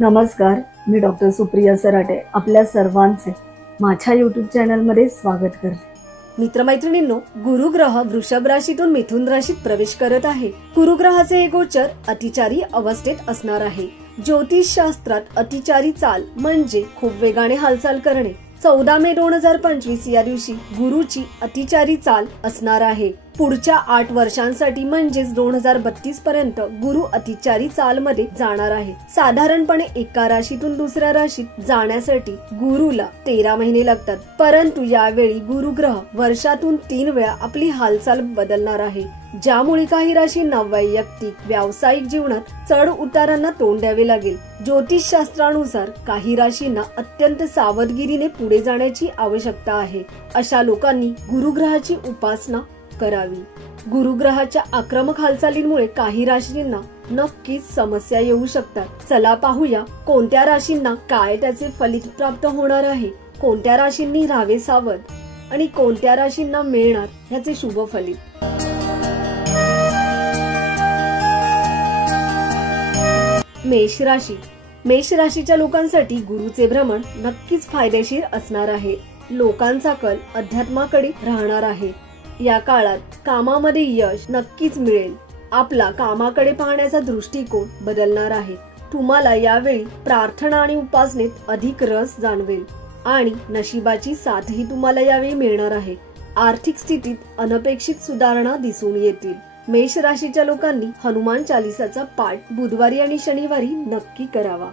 नमस्कार, मी डॉक्टर सुप्रिया सराटे आपल्या सर्वांचे माझ्या यूट्यूब चॅनलमध्ये स्वागत करते। मित्रमैत्रिणींनो, गुरुग्रह वृषभ राशीतून मिथुन राशीत प्रवेश करत आहे। गुरुग्रहाचे हे गोचर अतिचारी अवस्थेत असणार आहे। ज्योतिष शास्त्रात अतिचारी चाल म्हणजे खूप वेगाने हालचाल करणे। 14 मे 2025 या दिवशी गुरुची अतिचारी चाल असणार आहे। पुढच्या 8 वर्षांसाठी म्हणजेच 2032 पर्यंत गुरु अतिचारी चाल मध्ये जाणार आहे। साधारणपणे एका राशीतून दुसऱ्या राशीत जाण्यासाठी गुरुला 13 महिने लागतात, परंतु यावेळी गुरुग्रह वर्षातून 3 वेळा आपली हालचाल बदलणार आहे, ज्यामुळे काही राशींना वैयक्तिक व्यावसायिक जीवनात चढ उतारांना तोंड द्यावे लागेल। ज्योतिष शास्त्रानुसार काही राशींना अत्यंत सावधगिरीने पुढे जाण्याची आवश्यकता आहे। अशा लोकांनी गुरुग्रहाची उपासना करावी। गुरुग्रहाच्या आक्रमक हालचालींमुळे काही राशींना नक्कीच समस्या येऊ शकतात। चला पाहूया कोणत्या राशींना काय त्याचे फलित प्राप्त होणार आहे, कोणत्या राशींनी राहावे सावध आणि कोणत्या राशींना मिळणार याचे शुभ फलित। मेष राशी। मेष राशीच्या लोकांसाठी गुरुचे भ्रमण नक्कीच फायदेशीर असणार आहे। लोकांचा कल अध्यात्माकडे राहणार आहे। या काळात कामामध्ये यश नक्कीच मिळेल। आपला कामाकडे पाहण्याचा दृष्टिकोन बदलणार आहे। तुम्हाला यावेळी प्रार्थना आणि उपासनेत अधिक रस जाणवेल आणि नशिबाची साथही तुम्हाला यावेळी मिळणार आहे। आर्थिक स्थितीत अनपेक्षित सुधारणा दिसून येतील। मेष राशीच्या लोकांनी हनुमान चालीसाचा पाठ बुधवारी आणि शनिवारी नक्की करावा।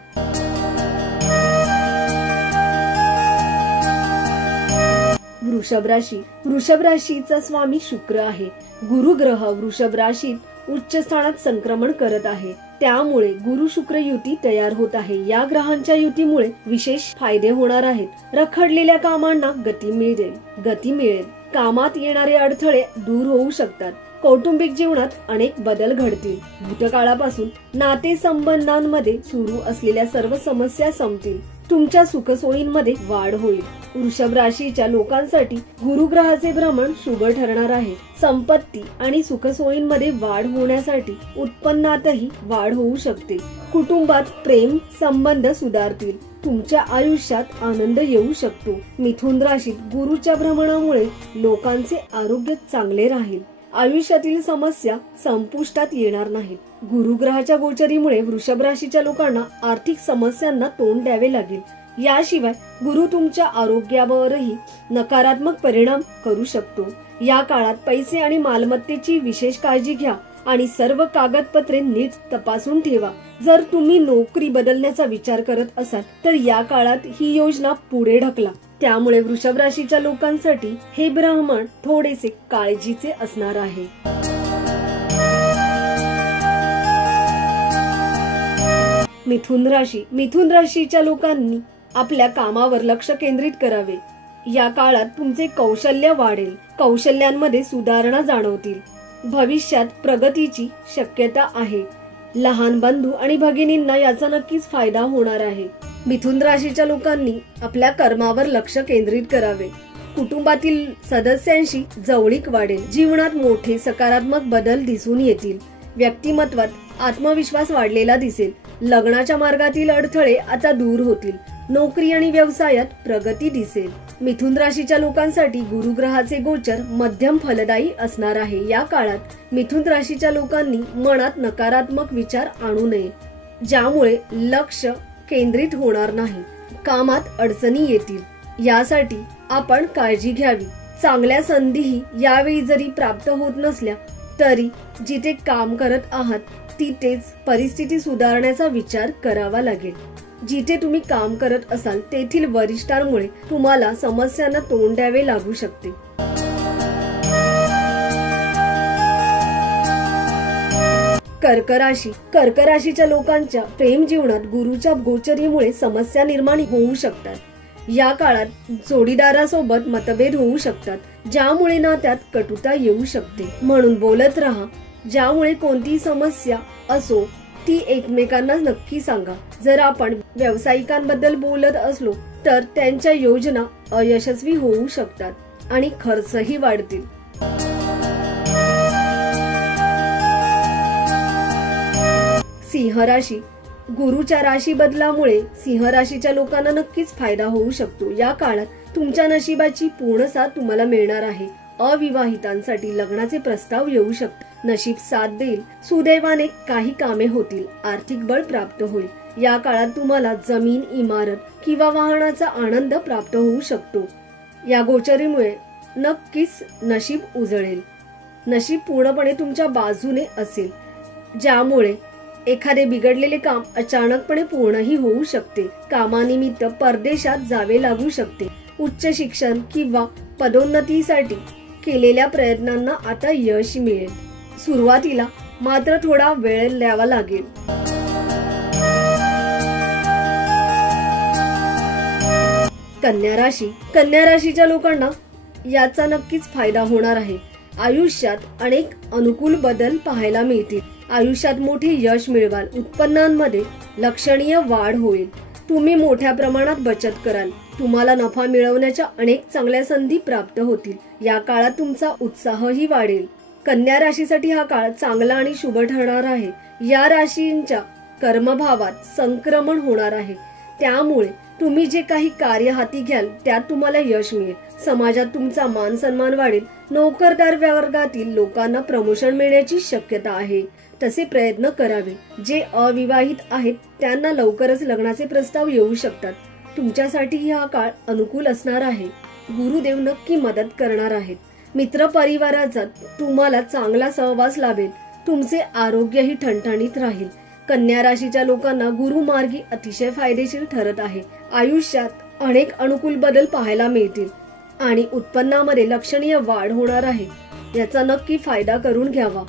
वृषभ राशी। वृषभ राशीचा स्वामी शुक्र आहे। गुरुग्रह वृषभ राशीत उच्च स्थानात संक्रमण करत आहे, त्यामुळे गुरु शुक्र युती तयार होत आहे। या ग्रहांच्या युतीमुळे विशेष फायदे होणार आहेत। रखडलेल्या कामांना गती मिळेल। कामात येणारे अडथळे दूर होऊ शकतात। कौटुंबिक जीवनात अनेक बदल घडतील। भूतकाळापासून नाते संबंधांमध्ये सुरू असलेल्या सर्व समस्या संपतील। तुमच्या सुखसोयींमध्ये वाढ होईल। वृषभ राशीच्या लोकांसाठी गुरुग्रहाचे भ्रमण शुभ ठरणार आहे। संपत्ती आणि सुखसोयींमध्ये वाढ होण्यासाठी उत्पन्नातही वाढ होऊ शकते। कुटुंबात प्रेम संबंध सुधारतील। तुमच्या आयुष्यात आनंद येऊ शकतो। मिथुन राशीत गुरुच्या भ्रमणामुळे लोकांचे आरोग्य चांगले राहील। आयुष्यातील समस्या संपुष्टात येणार नाहीत। गुरुग्रहाच्या गोचरीमुळे वृषभ राशीच्या लोकांना आर्थिक समस्यांना तोंड द्यावे लागेल। याशिवाय गुरु तुमच्या आरोग्यावरही नकारात्मक परिणाम करू शकतो। या काळात पैसे आणि मालमत्तेची विशेष काळजी घ्या आणि सर्व कागदपत्रे नीट तपासून ठेवा। जर तुम्ही नोकरी बदलण्याचा विचार करत असाल तर या काळात ही योजना पुढे ढकला। त्यामुळे वृषभ राशीच्या लोकांसाठी हे भ्रमण थोडेसे काळजीचे असणार आहे। मिथुन राशी। मिथुन राशीच्या लोकांनी आपल्या कामावर लक्ष केंद्रित करावे। या काळात तुमचे कौशल्य वाढेल। कौशल्यांमध्ये सुधारणा जाणवतील। भविष्यात प्रगतीची शक्यता आहे। लहान बंधू आणि भगिनींना याचा नक्कीच फायदा होणार आहे। मिथुन राशीच्या लोकांनी आपल्या कर्मावर लक्ष केंद्रित करावे। कुटुंबातील सदस्यांशी जवळीक वाढेल। जीवनात मोठे सकारात्मक बदल दिसून येतील। व्यक्तिमत्वात आत्मविश्वास वाढलेला दिसेल। लग्नाच्या मार्गातील अडथळे आता दूर होतील। नोकरी आणि व्यवसायात प्रगती दिसेल। मिथुन राशीच्या लोकांसाठी गुरुग्रहाचे गोचर मध्यम फलदायी असणार आहे। या काळात मिथुन राशीच्या लोकांनी मनात नकारात्मक विचार आणू नये, ज्यामुळे लक्ष केंद्रित होणार नाही। कामात अडचणी येतील, यासाठी आपण काळजी घ्यावी। चांगल्या संधीही यावेळी जरी प्राप्त होत नसल्या तरी जिथे काम करत आहात तिथेच परिस्थिती सुधारण्याचा विचार करावा लागेल। जिथे तुम्ही काम करत असाल तेथील वरिष्ठांमुळे तुम्हाला समस्यांना तोंड द्यावे लागू शकते। कर्क राशी। कर्क राशीच्या लोकांच्या प्रेम जीवनात गुरुच्या गोचरीमुळे समस्या निर्माण होऊ शकतात। या काळात जोडीदारासोबत मतभेद होऊ शकतात, ज्यामुळे नात्यात कटुता येऊ शकते। म्हणून बोलत राहा। ज्यामुळे कोणतीही समस्या असो ती एकमेकांना नक्की सांगा। जर आपण व्यावसायिकांबद्दल बोलत असलो तर त्यांच्या योजना अयशस्वी होऊ शकतात आणि खर्चही वाढतील। सिंह राशी। गुरुच्या राशी बदलामुळे सिंह राशीच्या लोकांना नक्कीच फायदा होऊ शकतो। या काळात तुमच्या नशिबाची पूर्ण साथ तुम्हाला मिळणार आहे। अविवाहितांसाठी लग्नाचे प्रस्ताव येऊ शकतात। नशीब साथ देईल। सुदैवाने काही कामे होतील। आर्थिक बळ प्राप्त होईल। या काळात तुम्हाला जमीन, इमारत किंवा वाहनाचा आनंद प्राप्त होऊ शकतो। या गोचरीमुळे नक्कीच नशीब उजळेल। नशीब पूर्णपणे तुमच्या बाजूने असेल, ज्यामुळे एखादे बिघडलेले काम अचानकपणे पूर्णही होऊ शकते। कामानिमित्त परदेशात जावे लागू शकते। उच्च शिक्षण किंवा पदोन्नतीसाठी केलेल्या प्रयत्नांना आता यश मिळेल। सुरुवातीला मात्र थोडा वेळ द्यावा लागेल। कन्या राशी, कन्या राशीच्या लोकांना याचा नक्कीच फायदा होणार आहे। आयुष्यात अनेक अनुकूल बदल पाहायला मिळतील। आयुष्यात मोठे यश मिळवाल। उत्पन्नांमध्ये लक्षणीय वाढ होईल। तुम्ही मोठ्या प्रमाणात बचत कराल। तुम्हाला नफा मिळवण्याच्या अनेक चांगल्या संधी प्राप्त होतील। या काळात तुमचा उत्साहही वाढेल। कन्या राशीसाठी हा काळ चांगला आणि शुभ ठरणार आहे। या राशींच्या कर्मभावात संक्रमण होणार आहे, त्यामुळे तुम्ही जे काही कार्य हाती घ्याल त्यात तुम्हाला यश मिळेल। समाजात तुमचा मान सन्मान वाढेल। नोकरदार वर्गातील लोकांना प्रमोशन मिळण्याची शक्यता आहे, तसे प्रयत्न करावे। जे अविवाहित आहेत त्यांना लवकरच लग्नाचे प्रस्ताव येऊ शकतात। तुमच्यासाठी हा काळ अनुकूल असणार आहे। गुरुदेव नक्की मदत करणार आहेत। मित्र परिवाराचा तुम्हाला चांगला सहवास लाभेल। तुमचे आरोग्यही ठणठणीत राहील। कन्या राशीच्या लोकांना गुरुमार्गी अतिशय फायदेशीर ठरत आहे। आयुष्यात अनेक अनुकूल बदल पाहायला मिळतील आणि उत्पन्नामध्ये लक्षणीय वाढ होणार आहे। याचा नक्की फायदा करून घ्यावा।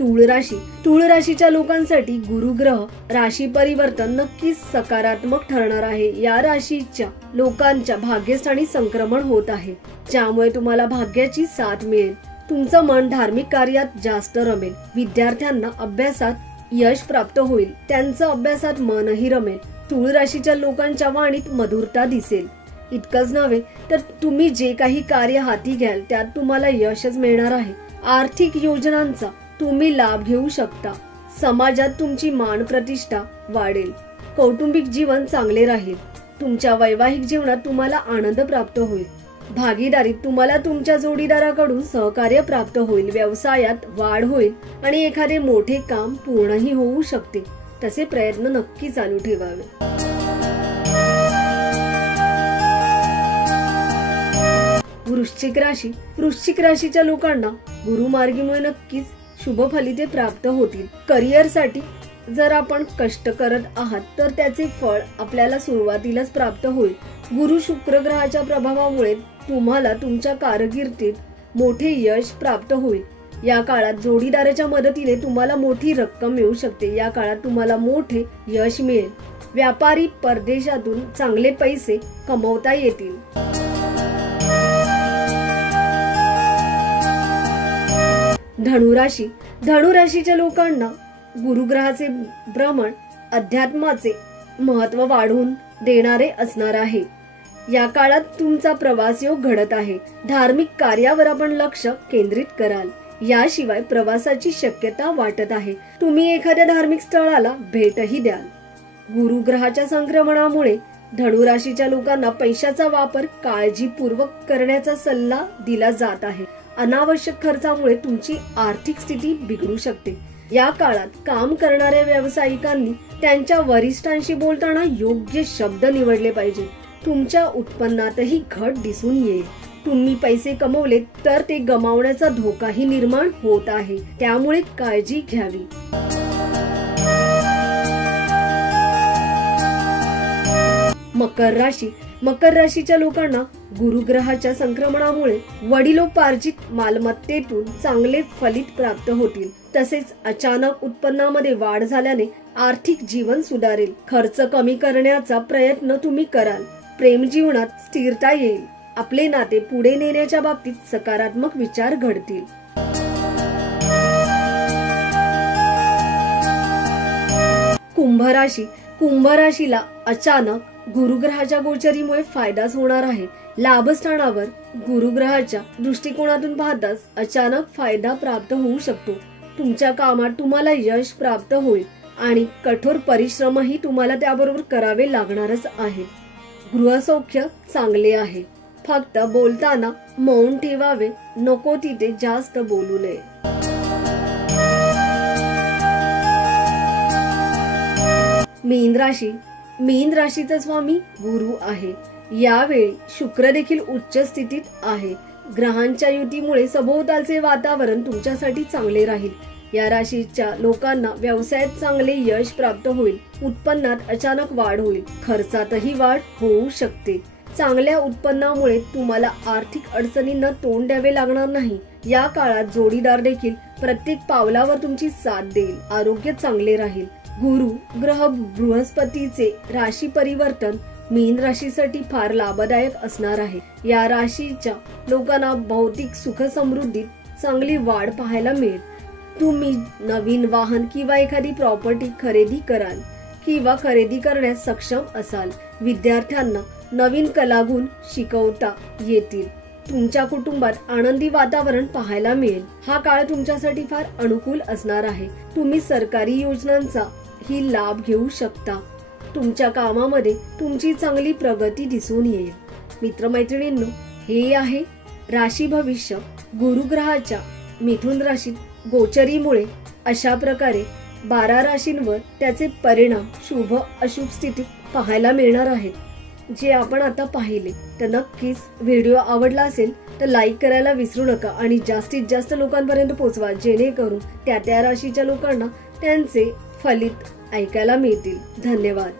तूळ राशी, तूळ राशीच्या लोकांसाठी गुरुग्रह राशी परिवर्तन नक्कीच सकारात्मक ठरणार आहे। या राशीच्या लोकांच्या भाग्यस्थानी संक्रमण होत आहे, ज्यामुळे तुम्हाला भाग्याची साथ मिळेल। तुमचं मन धार्मिक कार्यात जास्त रमेल। विद्यार्थ्यांना अभ्यासात यश प्राप्त होईल। त्यांचं अभ्यासात मनही रमेल। तूळ राशीच्या लोकांच्या वाणीत मधुरता दिसेल। इतकंच नव्हे तर तुम्ही जे काही कार्य हाती घ्याल त्यात तुम्हाला यशच मिळणार आहे। आर्थिक योजनांचा तुम्ही लाभ घेऊ शकता। समाजात तुमची मान प्रतिष्ठा वाढेल। कौटुंबिक जीवन चांगले राहील। तुमच्या वैवाहिक जीवनात तुम्हाला आनंद प्राप्त होईल। भागीदारीत तुम्हाला तुमच्या जोडीदाराकडून सहकार्य प्राप्त होईल। व्यवसायात वाढ होईल आणि एखादे मोठे काम पूर्णही होऊ शकते, तसे प्रयत्न नक्की चालू ठेवावे। वृश्चिक राशी, वृश्चिक राशीच्या लोकांना गुरुमार्गीमुळे नक्कीच शुभ फलिते प्राप्त होतील। करिअरसाठी जर आपण कष्ट करत आहात तर त्याचे फळ आपल्याला सुरुवातीलाच प्राप्त होईल। गुरु शुक्र ग्रहाच्या प्रभावामुळे तुम्हाला तुमच्या कारकिर्दीत मोठे यश प्राप्त होईल। या काळात जोडीदाराच्या मदतीने तुम्हाला मोठी रक्कम मिळू शकते। या काळात तुम्हाला मोठे यश मिळेल। व्यापारी परदेशातून चांगले पैसे कमवता येतील। धनुराशी, धनुराशीच्या लोकांना गुरुग्रहाचे भ्रमण अध्यात्माचे महत्व वाढवून देणारे असणार आहे। या काळात तुमचा प्रवास योग घडत आहे। धार्मिक कार्यावर आपण लक्ष केंद्रित कराल। याशिवाय प्रवासाची शक्यता वाटत आहे। तुम्ही एखाद्या धार्मिक स्थळाला भेटही द्याल। गुरुग्रहाच्या संक्रमणामुळे धनुराशीच्या लोकांना पैशाचा वापर काळजीपूर्वक करण्याचा सल्ला दिला जात आहे। अनावश्यक खर्चामुळे तुमची आर्थिक स्थिती बिघडू शकते। या काळात काम करणाऱ्या व्यावसायिकांनी त्यांच्या वरिष्ठांशी बोलताना योग्य शब्द निवडले पाहिजे। तुमच्या उत्पन्नातही घट दिसून येईल। तुम्ही पैसे कमवले तर ते गमावण्याचा धोकाही निर्माण होत आहे, त्यामुळे काळजी घ्यावी। मकर राशी, मकर राशीच्या लोकांना गुरुग्रहाच्या संक्रमणामुळे वडिलोपार्जित मालमत्तेतून चांगले फलित प्राप्त होतील। तसेच अचानक उत्पन्नामध्ये वाढ झाल्याने आर्थिक जीवन सुधारेल। खर्च कमी करण्याचा प्रयत्न तुम्ही कराल। प्रेम जीवनात स्थिरता येईल। आपले नाते पुढे नेण्याच्या बाबतीत सकारात्मक विचार घडतील। कुंभ राशी, कुंभ राशीला अचानक गुरुग्रहाच्या गोचरीमुळे फायदाच होणार आहे. लाभस्थानावर गुरुग्रहाच्या दृष्टिकोनातून पाहताच अचानक फायदा प्राप्त होऊ शकतो. तुमच्या कामात तुम्हाला यश प्राप्त होईल आणि कठोर परिश्रमही तुम्हाला त्याबरोबर करावे लागणारच आहे. गृहसौख्य चांगले आहे. फक्त बोलताना मौन ठेवावे, नको तिथे जास्त बोलू नये. मीन राशी. मीन राशीचा स्वामी गुरु आहे. यावेळी शुक्र देखील उच्च स्थितीत आहे. ग्रहांच्या युतीमुळे सभोवतालचे वातावरण तुमच्यासाठी चांगले राहील. या राशीच्या लोकांना व्यवसायात चांगले यश प्राप्त होईल. उत्पन्नात अचानक वाढ होईल. खर्चातही वाढ होऊ शकते. चांगल्या उत्पन्नामुळे तुम्हाला आर्थिक अडचणींना तोंड द्यावे लागणार नाही. या काळात जोडीदार देखील प्रत्येक पावलावर तुमची साथ देईल. आरोग्य चांगले राहील. गुरु ग्रह बृहस्पतीचे राशी परिवर्तन मीन राशीसाठी फार लाभदायक असणार आहे. या राशीच्या लोकांना भौतिक सुख समृद्धीत चांगली वाढ पाहायला मिळेल. तुम्ही नवीन वाहन किंवा एखादी प्रॉपर्टी खरेदी कराल किंवा खरेदी करण्यास सक्षम असाल. विद्यार्थ्यांना नवीन कलागुण शिकवता येतील. तुमच्या कुटुंबात आनंदी वातावरण पाहायला मिळेल. हा काळ तुमच्यासाठी फार अनुकूल असणार आहे. तुम्ही सरकारी योजनांचा ही लाभ घेऊ शकता. तुमच्या कामामध्ये तुमची चांगली प्रगती दिसून येईल. मित्रमैत्रिणींनो, हे आहे राशी भविष्य. गुरुग्रहाच्या मिथुन राशीत गोचरीमुळे अशा प्रकारे 12 राशींवर त्याचे परिणाम शुभ अशुभ स्थितीत पाहायला मिळणार आहेत, जे आपण आता पाहिले. तर नक्कीच व्हिडिओ आवडला असेल तर लाईक करायला विसरू नका आणि जास्तीत जास्त लोकांपर्यंत पोहोचवा, जेणेकरून त्या राशीच्या लोकांना त्यांचे फलित ऐकायला मिळतील. धन्यवाद.